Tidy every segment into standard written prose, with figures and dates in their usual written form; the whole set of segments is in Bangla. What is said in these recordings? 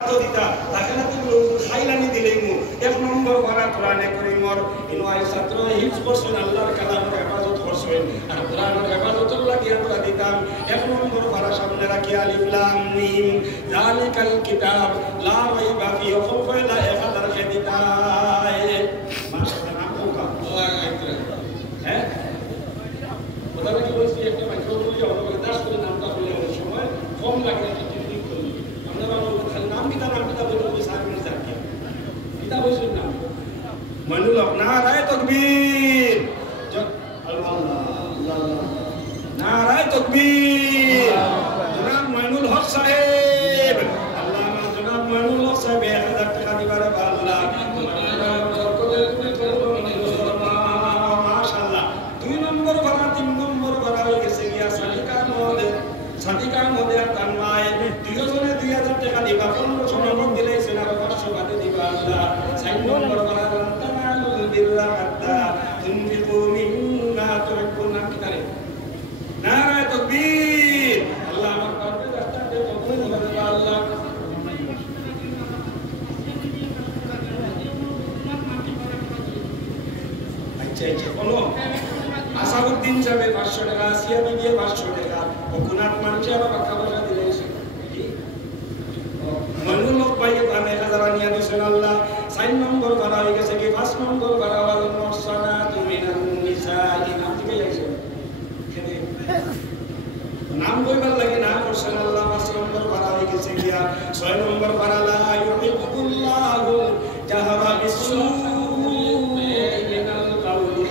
দিতা তাকে না তুমি খাইলানি দিলেই মু এক নম্বর ভাড়া কোরআনে করিমর ইনো আই ছাত্র হিফজ করছেন আল্লাহর কালামের হেফাজত করছেন আর কোরআনের হেফাজতের লাগি আমরা দিতাম এক নম্বর ভাড়া সামনে রাখি আলিফ লাম মিম যালিকাল কিতাব লা রাইবা ফিহি ফালা এখাদার কে দিতাই মাশাআল্লাহ নাম কোকা হ্যাঁ ওটা কি বলছি একটা মাইক্রো বলি আমরা দাস করে নামটা বলে ওই সময় কম লাগে নাম কিতাব বলতে সামনে যাকে কিতাব হইছে নাম মানুল নারায়ে তাকবীর আল্লাহ আল্লাহ নারায়ে তাকবীর জনাব মানুল হক সাহেব আল্লামা জনাব মানুল হক সাহেব 1000 টাকা দিবার আল্লাহ মাশাআল্লাহ 2 নম্বর ভাড়া 3 নম্বর ভাড়া হয়ে গেছে গিয়া সাদিকার মধ্যে তানমায় দুইজনে 2000 টাকা দিবা 1500 নম্বর দিলেছেন আর 500 বাদে দিবা আল্লাহ 4 নম্বর বলা তানালুল বিররা হাত্তা তুনফিকু মিম্মা তুহিব্বুনা কিতারে নারায়ে তাকবীর আল্লাহ আমার কর্মে রাস্তাতে কবুল করে আল্লাহ আচ্ছা বলো আসাদউদ্দিন সাহেব 500 টাকা আসিয়া দিয়ে 500 টাকা কোনার মানুষে আবার টাকা পয়সা দিলেছে মনুল হক ভাই বানে হাজারা নিয়া দিছেন আল্লাহ 4 নম্বর ভাড়া হয়ে গেছে কি 5 নম্বর ভাড়া ওয়াল মুহসানাতু মিনান নিসাই নাম থেকে যাইছে নাম কইবার লাগে না করছেন আল্লাহ 5 নম্বর ভাড়া হয়ে গেছে গিয়া 6 নম্বর ভাড়া লা ইউহিব্বুল্লাহু জাহারা বিসসুই মিনাল কাউলি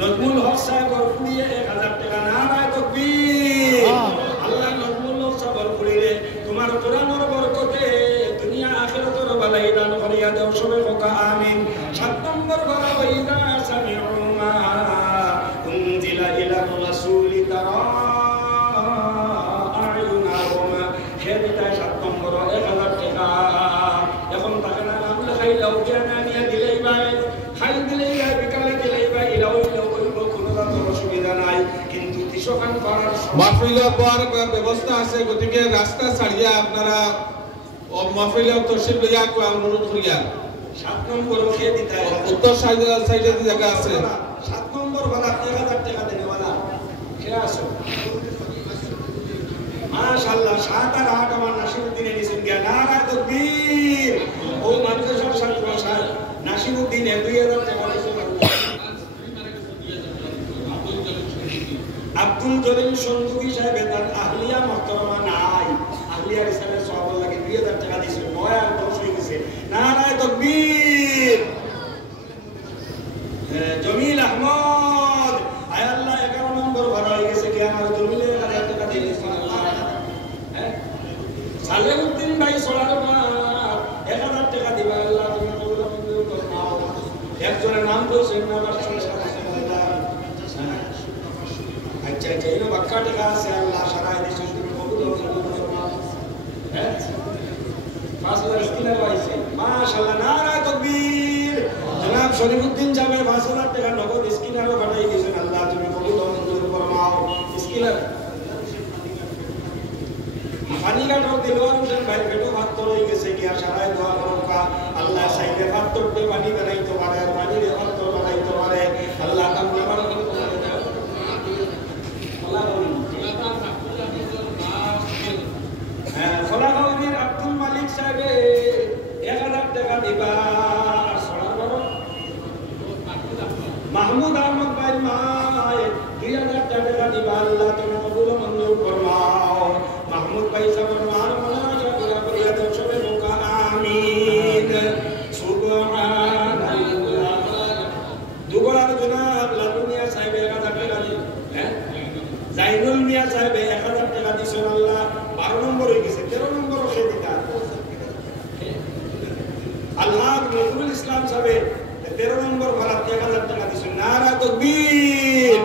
নজমুল হক সাহেব দিয়ে 1000 টাকা নারায়ে তাকবীর আল্লাহ নজমুল হক সাহেব বলিলে তোমার কোরআনের বরকতে দুনিয়া আখিরাতের ভালাই দান করিয়া দাও সবাই হোকা আমিন 7 নম্বর ভাড়া ওয়াইদা সামিউ মা উনজিলা ইলা রাসূলি তারা আয়ুনাহুম খেদিতা 7 নম্বর 1000 টাকা এখন তাকে না নাম লেখাইলাও জানা নিয়ে দিলেই ভাই খাই দিলেই ভাই বিকালে দিলেই ভাই ইলাও অসুবিধা নাই কিন্তু তিসখান করার মাহফিলে পর ব্যবস্থা আছে গতিকে রাস্তা ছাড়িয়া আপনারা মাহফিলে তশরিফ লইয়া অনুরোধ করিয়া 7 নম্বর খেয়ে দিতে উত্তর সাইডে জায়গা আছে 7 নম্বর ভাড়া 1000 টাকা দেনেওয়ালা কে আছে মাশাআল্লাহ 7 আর 8 আমার নাসিরউদ্দিনে নিছেন জ্ঞান নারায়ে তাকবীর ও মানুষের সব সাথে নাসিরউদ্দিন 2000 টাকা দিছেন আব্দুল জলিল সন্দুকি সাহেব তার আহলিয়া মুহতারামা নাই আহলিয়া রিসালের সওয়াব লাগে 2000 টাকা দিয়েছে 9 আর 10 হয়ে গেছে নারায়ে তাকবীর জমিল আহমদ আয় আল্লাহ 11 নম্বর ভাড়া হয়ে গেছে কি আমার জমিলে 1000 টাকা দিয়ে দিয়েছেন আল্লাহ হ্যাঁ সালেউদ্দিন ভাই সোলার মা 1000 টাকা দিবা আল্লাহ তুমি কবুল করো একজনের নাম বলছেন না বাস আচ্ছা এইনো বাক্কা টাকা আছে আল্লাহ সারাই দিছেন তুমি কবুল ফরমাও হ্যাঁ 5000 স্কিনার হইছে মাশাআল্লাহ নারায়ে তাকবীর জনাব শরীফউদ্দিন সাহেব 5000 টাকা নগদ স্কিনারও পাঠাই দিয়েছেন আল্লাহ তুমি কবুল ফরমাও স্কিনার পানিঘাট দিলওয়ার হোসেন ভাই পেটো ভাত হয়ে গেছে গিয়া সারাই দোয়া করবা আল্লাহ সাইডে ভাত তোড়তে পানি বানাইতে পারে আর পানি দিয়ে ভাত বানাইতে পারে আল্লাহ তাআলা বারাকাত ফলাফলের আব্দুল মালিক সাহেব 1000 টাকা দিবা মাহমুদ আহমদ ভাই মায় 2000 টাকা দিবা আল্লাহ তুমি কবুল মঞ্জুর ফরমাও মাহমুদ ভাই সাহেবের মার মনাজা করিয়া দাও সবে মুকা আমিন সুবহানাল্লাহ দুগড়ার জনাব লাদুনিয়া সাহেব 1000 টাকা দিন হ্যাঁ জাইনুল মিয়া সাহেব 1000 টাকা দিছেন আল্লাহ 12 নম্বর হয়ে গেছে 13 নম্বর খেয়ে দিতা আল্লাহ নজরুল ইসলাম সাহেব 13 নম্বর ভাড়া 1000 টাকা দিছেন নারায়ে তাকবীর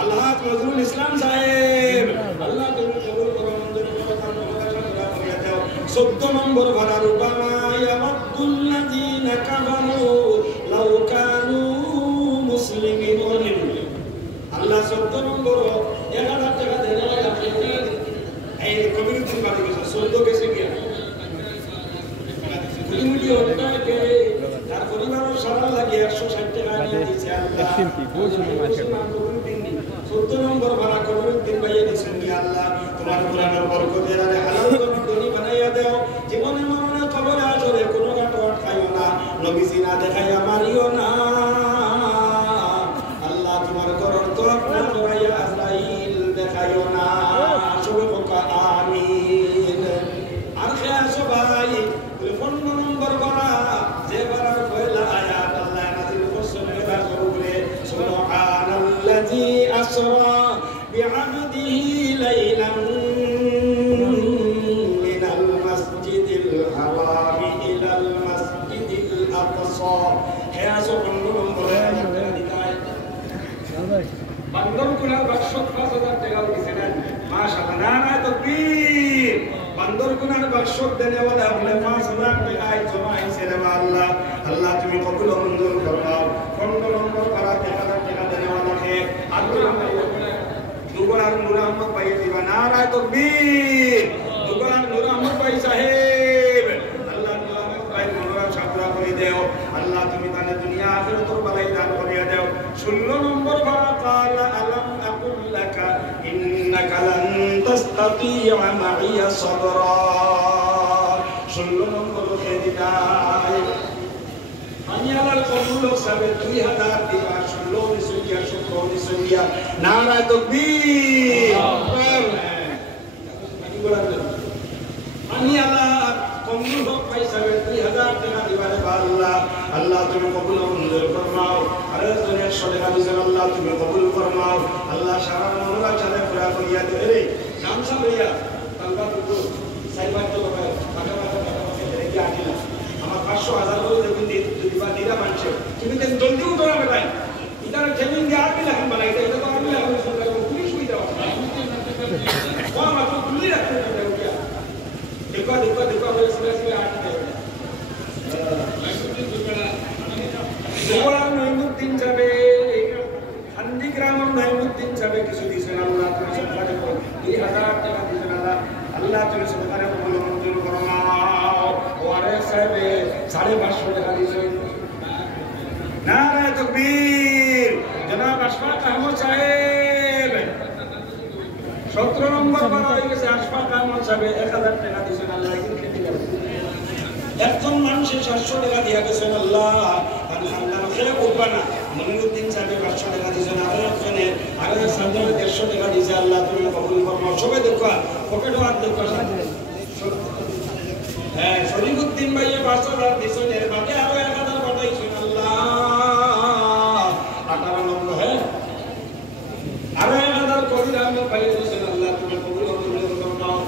আল্লাহ নজরুল ইসলাম সাহেব আল্লাহ তুমি কবুল করো মঞ্জুর করো তার মহাদাশা করিয়া দাও 14 নম্বর ভাড়া রুবামা ইয়ামাদুল্লাযিনা কাফারু লাউ কানু মুসলিমিন আল্লাহ 14 নম্বর 1000 টাকা দেন এই কমিউনিটি বাড়ি গেছে 14 গেছে গিয়া 14 নম্বর ভাড়া কবরউদ্দিন ভাইয়া দিছেন কি আল্লাহ তোমার কোরআনের বরকতে আরে হালাল ধনী বানাইয়া দাও জীবনে মরণে কবরে আসরে কোনো গাঁট খাইও না নবীজি না দেখাইয়া মারিও না আল্লাহ তোমার ঘরের তো আপনার করাইয়া আজরাইল দেখাইও না সবে বকা আমিন আর খেয়া সবাই 15 নম্বর ভাড়া যে ভাড়ার পয়লা আয়াত আল্লাহ নাযিল করছেন এরা করবে সুবহানাল্লাযী আসরা বিআবদিহি লাইলান মিনাল মাসজিদিল হারামি ইলাল মাসজিদিল আকসা খেয়া 15 নম্বর বান্দর গুনার বাক্স 5000 টাকা দিয়েছেন মাশাআল্লাহ নানা তাকবীর বান্দর গুনার বাক্স দেনেওয়ালা বলে 5000 টাকা জমা হইছে রে আল্লাহ আল্লাহ তুমি কবুল ও মঞ্জুর করো 15 নম্বর পারা 1000 টাকা দেনেওয়ালাকে আল্লাহ দুগলার নূর আহমদ ভাই দিবা নানা তাকবীর দুগলার নূর আহমদ ভাই সাহেব আল্লাহ নূর আহমদ ভাই নূর ছাত্রা করে দাও আল্লাহ তুমি তানে দুনিয়া আখিরাতের বালাই দান করিয়া দাও 16 নম্বর পারা قال ألم أقل لك إنك لن تستطيع معي صبرا 16 নম্বর খেদিতাই আমি আল্লাহর কবুল সবে 2000 দিবা 16 নিসিয়া 17 নিসিয়া নারা তাকবীর আমি আল্লাহ কবুল হক পাইছাবে 2000 টাকা দিবারে আল্লাহ আল্লাহ তুমি কবুল মঞ্জুর ফরমাও আরে তুমি সলেহা দিছেন আল্লাহ তুমি কবুল ফরমাও আল্লাহ সারা মনরা চালে পুরা করিয়া দে রে নাম সামরিয়া তালবা তো সাইবার তো টাকা রেখে আকিলা আমার 500,000 করে দেখুন দিবা দিরা মানছে তুমি দেন জলদি উঠরা বেটাই ইদার জমিন দিয়ে আকিলা এখন বানাইতে এটা তো আমি এখন শুনলাম পুলিশ হই দাও ওয়া মাত্র পুলিশ রাখতে দেখো দেখো দেখো বলে সিলে আটকে গোলাম নাইমুদ্দিন যাবে হান্দি গ্রামের নাইমুদ্দিন যাবে কিছু দিছেন আল্লাহ তুমি সরকারে 2000 টাকা দিছেন আল্লাহ আল্লাহ তুমি সরকারে কবুল মঞ্জুর ফরমাও ওরে সাহেব 550 টাকা দিছেন নারে তাকবীর জনাব আশফাক আহমদ সাহেব 17 নম্বর পারা হয়ে গেছে আশফাক আহমদ সাহেব 1000 টাকা দিছেন আল্লাহ একজন মানুষের 700 টাকা দিয়া গেছেন আল্লাহ আলহামদুলিল্লাহ খেয়ে করবা না মনিরুদ্দিন সাহেব 500 টাকা দিয়েছেন আরো একজনে আরো একজনে 150 টাকা দিয়েছে আল্লাহ তুমি কবুল ফরমাও সবাই দেখো পকেটে হাত দেখো হ্যাঁ শরীফউদ্দিন ভাই 5000 দিয়েছেন এর বাদে আরো 1000 পাঠাইছেন আল্লাহ 18 নম্বর হ্যাঁ আরো 1000 করিলাম ভাই দিয়েছেন আল্লাহ তুমি কবুল ফরমাও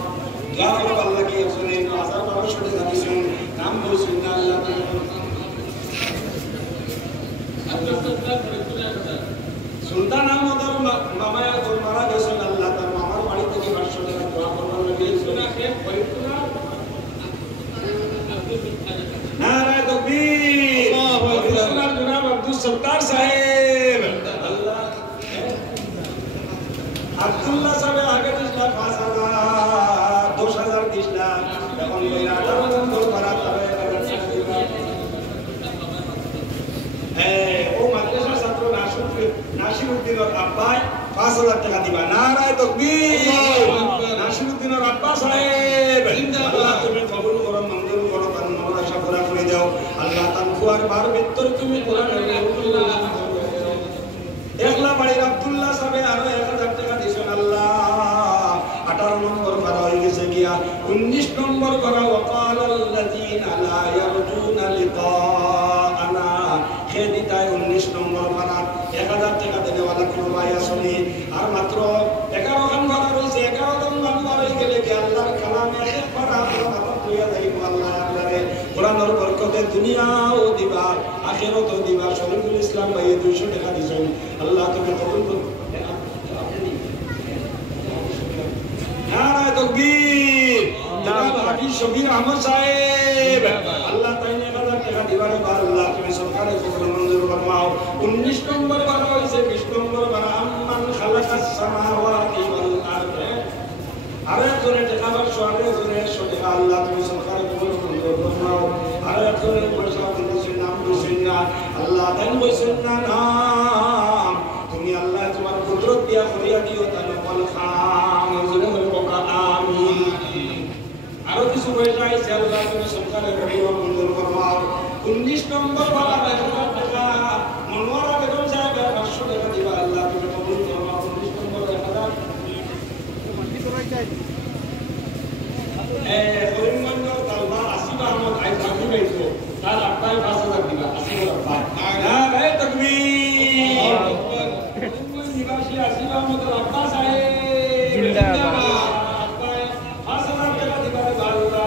গাওয়া আল্লাহ কি শুনে 1200 টাকা দিয়েছেন নাম বলছেন না আল্লাহ সুলতান আহমদর মামায়া তো মারা গেছেন আল্লাহ তার মামার বাড়ি থেকে 500 টাকা দোয়া করবার লাগে সোনাকে পরিপূর্ণ নারে তাকবীর আল্লাহু আকবার জনাব আব্দুল সত্তার সাহেব আল্লাহ আব্দুল্লাহ সাহেব আগে দিলা 5000 10000 দিলা এখন লই 18 নম্বর করা তবে ও মাদ্রাসা ছাত্র নাসিরউদ্দিনের আব্বাই 5000 টাকা দিবা নারায়ে তাকবীর নাসিরউদ্দিনের আব্বা সাহেব আল্লাহ তুমি কবুল করো মঞ্জুর করো তার মাদ্রাসা পুরা করে দাও আল্লাহ তার ফুয়ার বার ভিতর তুমি কোরআনের একলা বাড়ির আব্দুল্লাহ সাহেব আরো 1000 টাকা দিছেন আল্লাহ 18 নম্বর করা হয়ে গেছে গিয়া 19 নম্বর করা ওয়াকালাল্লাযীনা লা ইয়ারজুনা লিকাআনা খেদিতায় 19 নম্বর করা 1000 টাকা দেওয়ালা কোনো ভাই আসেনি আর মাত্র 11 খান করা রয়েছে 11 জন বান্দা হয়ে গেলে কি আল্লাহর কালামে এক পড়া মাথা তুইয়া দেব আল্লাহ আপনারে কোরআনের বরকতে দুনিয়াও দিবা আখিরাতও দিবা শরীফুল ইসলাম ভাই 200 টাকা দিছেন আল্লাহ তুমি কবুল করো নারে তাকবীর জনাব হাফিজ শবীর আহমদ সাহেব আল্লাহ তাইনে 1000 টাকা দিবারে আল্লাহ তুমি সরকারে কবুল মঞ্জুর ফরমাও 19 নম্বর বারা হইছে 20 নম্বর বারা আম্মান খালাকাস সামাওয়াতি ওয়াল আরদ আরে জনে টাকা বারশো আরে জনে 100 টাকা আল্লাহ তুমি সরকারে কবুল মঞ্জুর ফরমাও আরে জনে পয়সা দিছেন নাম দিছেন না আল্লাহ দেন বইছেন না পয়সা আইছে আল্লাহ তুমি সরকারের করিও মঞ্জুর ফরমাও 19 নম্বর ভাড়া 1000 টাকা মনোয়ারা বেগম সাহেব 500 টাকা দিবা আল্লাহ তুমি কবুল ফরমাও 19 নম্বর 1000 করিমগঞ্জ তালবা আসিফ আহমদ আই জানি গাইছো তার আব্বাই 5000 দিবা আসিফ আব্বা নারে তাকবীর করিমগঞ্জ নিবাসী আসিফ আহমদ আব্বা সাহেব জিন্দাবাদ আব্বাই 5000 টাকা দিবা আল্লাহ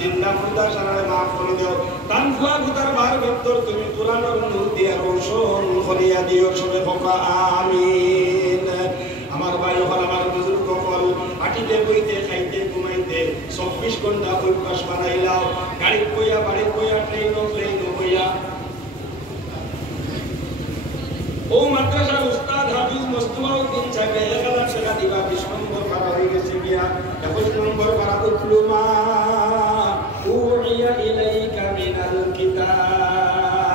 জিন্দা মুর্দা সারারে মাফ করে দাও তানফুয়া গুতার বার ভিতর তুমি কোরআনের নূর দিয়া রোশন করিয়া দিও সবে ফকা আমিন আমার ভাই হল আমার বুজুর্গ হল আটিতে বইতে খাইতে ঘুমাইতে 24 ঘন্টা অভ্যাস বানাইলাও গাড়ি কইয়া বাড়ি কইয়া ট্রেন কইয়া ও মাদ্রাসা উস্তাদ হাফিজ মুস্তাফাউদ্দিন সাহেব 1000 টাকা দিবা 20 নম্বর ভাড়া হয়ে গেছে গিয়া 21 নম্বর ভাড়া উঠলো মা উহিয়া ইলাইকা মিনাল কিতাব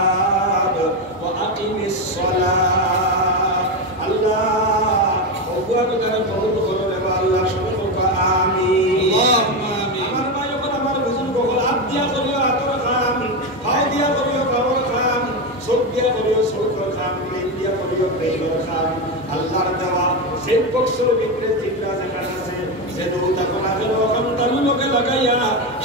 ওয়া আকিমিস সালাহ আল্লাহ ওয়া তাআলা কবুল করো রে আল্লাহ শুকর আমিন আল্লাহুম্মা আমিন আমার ভাই ওখানে আমার বুজুর্গ হল হাত দিয়া করিও হাতর খাম পাও দিয়া করিও পাওয়ার খাম চোখ দিয়া করিও চোখের খাম প্রেম দিয়া করিও প্রেমের খাম আল্লাহর দেওয়া সেই বক্সর ভিতরে জিন্দা জায়গা আছে সে দুটা কোনা গেল ওখান তালু লোকে লাগাইয়া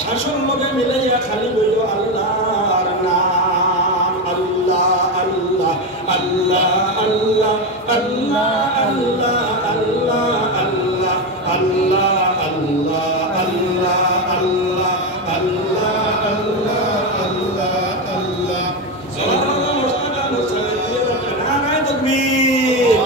শাসন লোকে মিলাইয়া খালি বইও আল্লাহর নাম আল্লাহ আল্লাহ আল্লাহ আল্লাহ আল্লাহ আল্লাহ আল্লাহ আল্লাহ আল্লাহ আল্লাহ আল্লাহ আল্লাহ আল্লাহ আল্লাহ আল্লাহ আল্লাহ সালাম মুস্তাফা নারায়ে তাকবীর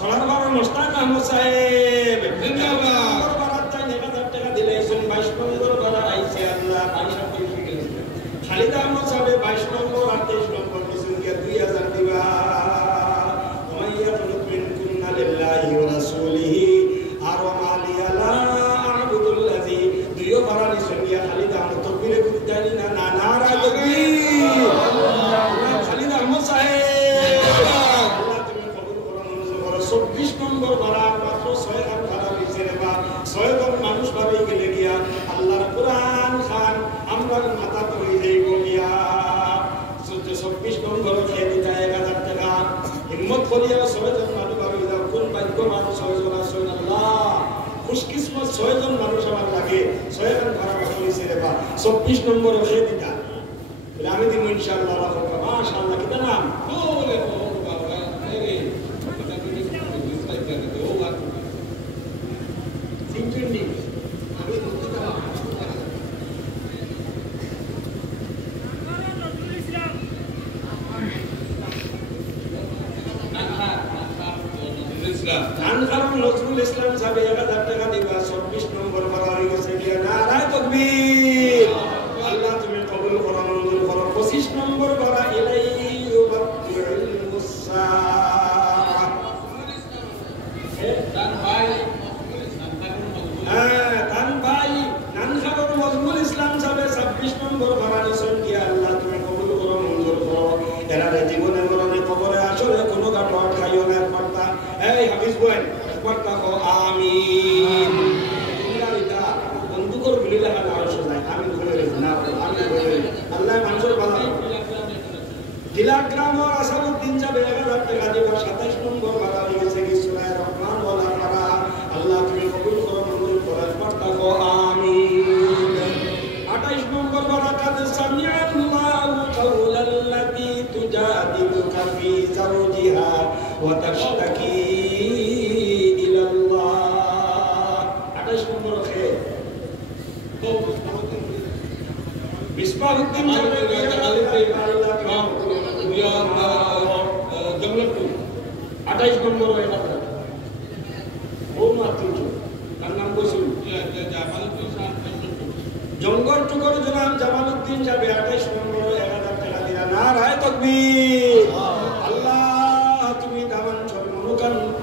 সালাম মুস্তাফা আহমদ সাহেব জিন্দাবাদ বারাত 1000 টাকা দিলে 22 নম্বর করা আইছে আল্লাহ 22 টাকা গেছে খালিদ আহমদ সাহেব 22 নম্বর আর 23 নম্বর দিছেন কি 2000 দিবা ওমাইয়া তুমিন কুন্না লিল্লাহি ওয়া রাসূলিহি আর মালিয়া লা আ'বুদুল্লাযী দুইও পারা দিছেন কি খালিদ আহমদ তকবীরে গুদানি না নারা তাকবীর আল্লাহ খালিদ আহমদ সাহেব আল্লাহ তুমি কবুল করো মঞ্জুর করো 24 নম্বর ভাড়া মাত্র 6 লাখ ভাড়া দিছে রে বা 6 জন মানুষ ভাবে গেলে গিয়া আল্লাহর কোরআন খান আমরা মাথা ধরে যাইব গিয়া 24 নম্বর খেয়ে দিতা 1000 টাকা হিম্মত করিয়া 6 জন মানুষ ভাবে যাও কোন ভাগ্যবান 6 জন আছে আল্লাহ খুশকিসমত 6 জন মানুষ আমার লাগে 6 জন ভাড়া হইছে রে বা 24 নম্বর খেয়ে দিতা বলে আমি দিন ইনশাআল্লাহ রাখবো মাশাআল্লাহ কি নাম বলে বাবা রে সিনচুন্নি আমি বুঝতে আনকারুল নজরুল ইসলাম সাহেব 1000 টাকা দিবা 24 নম্বর ভাড়া হয়ে গেছে কি নারায়ে তাকবীর আল্লাহ তুমি কবুল করো মঞ্জুর করো 25 নম্বর ভাড়া ইলাইহি ওয়াবাতিউল মুসা দান ভাই দান ভাই নানকারুল নজরুল ইসলাম সাহেব 26 নম্বর ভাড়া নিছেন কি আল্লাহ তুমি কবুল করো মঞ্জুর করো এরা জীবনে মরণে কবরে আসলে কোনো গাঁট খাইও না পারতা এই হাফিজ ভাই পারতা কো আমিন ইল্লাল্লাহ বন্ধুকর বিলে লাগা আরশ যায় আমি বলে না আমি বলে আল্লাহ মানুষের বালা দিলাগ্রাম আর আসাদউদ্দিন সাহেব 1000 টাকা দিবা 27 নম্বর ভাড়া হয়ে গেছে কি সূরা রহমান ওয়ালা ফারা আল্লাহ তুমি কবুল করো মঞ্জুর করো পারতা কো আমিন 28 নম্বর ভাড়া কাদ সামিআল্লাহু কাওলাল্লাতী তুজাদিলুকা ফি যাওজিহা ওয়া তাশতাকি ইলাল্লাহ 28 নম্বর খে তো মিসবাহুদ্দিন সাহেব জমলপুর 28 নম্বর হয় না ও মাত্র তার নাম বসুন জামালউদ্দিন সাহেব জঙ্গল টুকর জনাব জামালউদ্দিন সাহেব 28 নম্বর 1000 টাকা দিলা নারায়ে তাকবীর আল্লাহ তুমি দামান সব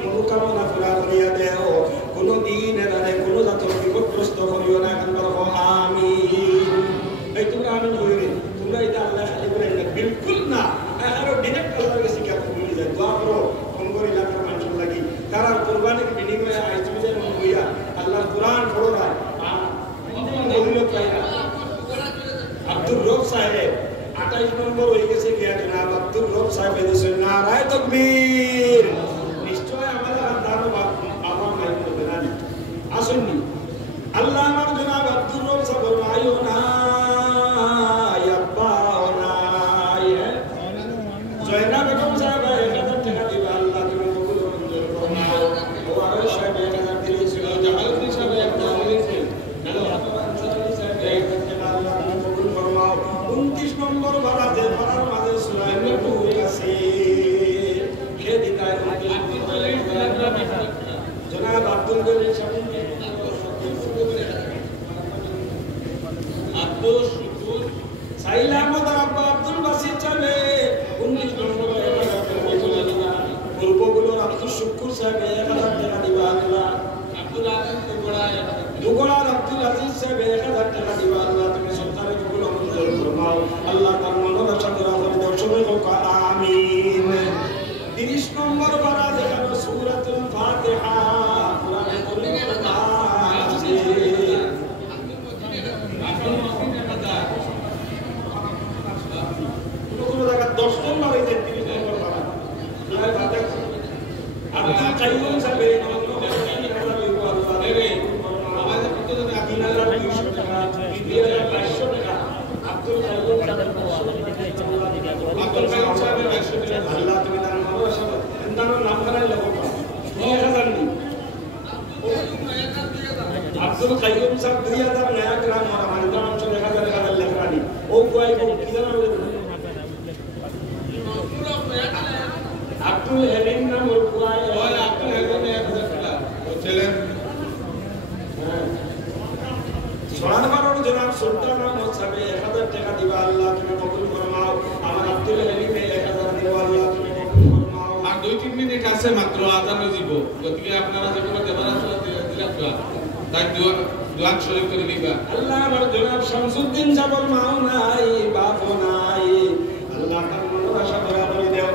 মনোকামনা পুরা করিয়া দেও কোন দিন এরারে কোন জাত বিপদগ্রস্ত করিও না এখন বলো আমিন এই তোমরা আমিন কইরে তোমরা এটা আল্লাহ খালি বলেন না বিলকুল না আরো ডাইরেক্ট আল্লাহর কাছে কি আপনি বলে যায় দোয়া করো কঙ্গর এলাকার মানুষের লাগি তারা কুরবানির বিনিময়ে আইজুদের হইয়া আল্লাহর কোরআন পড়ো না দৌলত পাই না আব্দুর রব সাহেব 28 নম্বর হয়ে গেছে গিয়া জনাব আব্দুর রব সাহেব এসে নারায়ে তাকবীর নিশ্চয় আমাদের দানো বাবা মাই করবে না আসুননি আল্লাহ আমার জনাব আব্দুর রব সাহেব ফরমায়ো না আব্বা না জয়না বেগম সাহেব 1000 টাকা দিবা আল্লাহ তুমি কবুল মঞ্জুর ফরমাও ও আর সাহেব 1000 দিয়েছিল জামালউদ্দিন সাহেব 1000 দিয়েছিল হ্যালো আনসারী সাহেব 1000 টাকা আল্লাহ তুমি কবুল ফরমাও 29 নম্বর বারাতে পারার মাঝে সুলাইমান নবী আছে সে দিকায় জনাব আব্দুল গনি সাহেব আব্দুল শুকুর সাইলামত আব্বা আব্দুল বাসির চাবে 19 নম্বর পূর্বগুলোর আব্দুল শুকুর সাহেব 1000 টাকা দিবা আল্লাহ আব্দুল আজিজ দুগড়ার আব্দুল আজিজ সাহেব 1000 টাকা দিবা আল্লাহ তুমি সরকারে কবুল মঞ্জুর ফরমাও আল্লাহ তার মনের আশা করা করে দর্শনে হোক আমিন 30 নম্বর পারা দেখানো সূরাতুল ফাতিহা কোরআনে কারীমের আছে কোনো জায়গা 10 নম্বর হইছে 30 নম্বর পারা আল্লাহ বাদে আব্দুল কাইয়ুম সাহেব আমাদের ভিতরে 3200 টাকা 2500 টাকা আব্দুল কাইয়ুম সাহেব 200 টাকা আল্লাহ তুমি তার মনে আশা দানোর নাম করাই লাগো 1000 নি আব্দুল কাইয়ুম সাহেব 2000 নয়া গ্রাম আর আমাদের নাম চলে 1000 লেখরানি ও কয় কো কি জানা আব্দুল হেলিম নাম ওর পুরাই ওই আব্দুল হেলিম 1000 টাকা ও ছেলে সোনারবাড়ির জনাব সুলতান আহমদ সাহেব 1000 টাকা দিবা আল্লাহ তুমি কবুল ফরমাও আমার আব্দুল হেলিম 1000 দিবা আল্লাহ তুমি কবুল ফরমাও আর 2-3 মিনিট আছে মাত্র আজান দিব গতিকে আপনারা যেগুলো দেবার আছে দিলা তাই দোয়া শরীফ করে দিবা আল্লাহ আমার জনাব শামসুদ্দিন সাহেব মাও নাই বাপ নাই আল্লাহ তার মনের আশা করা করে দেও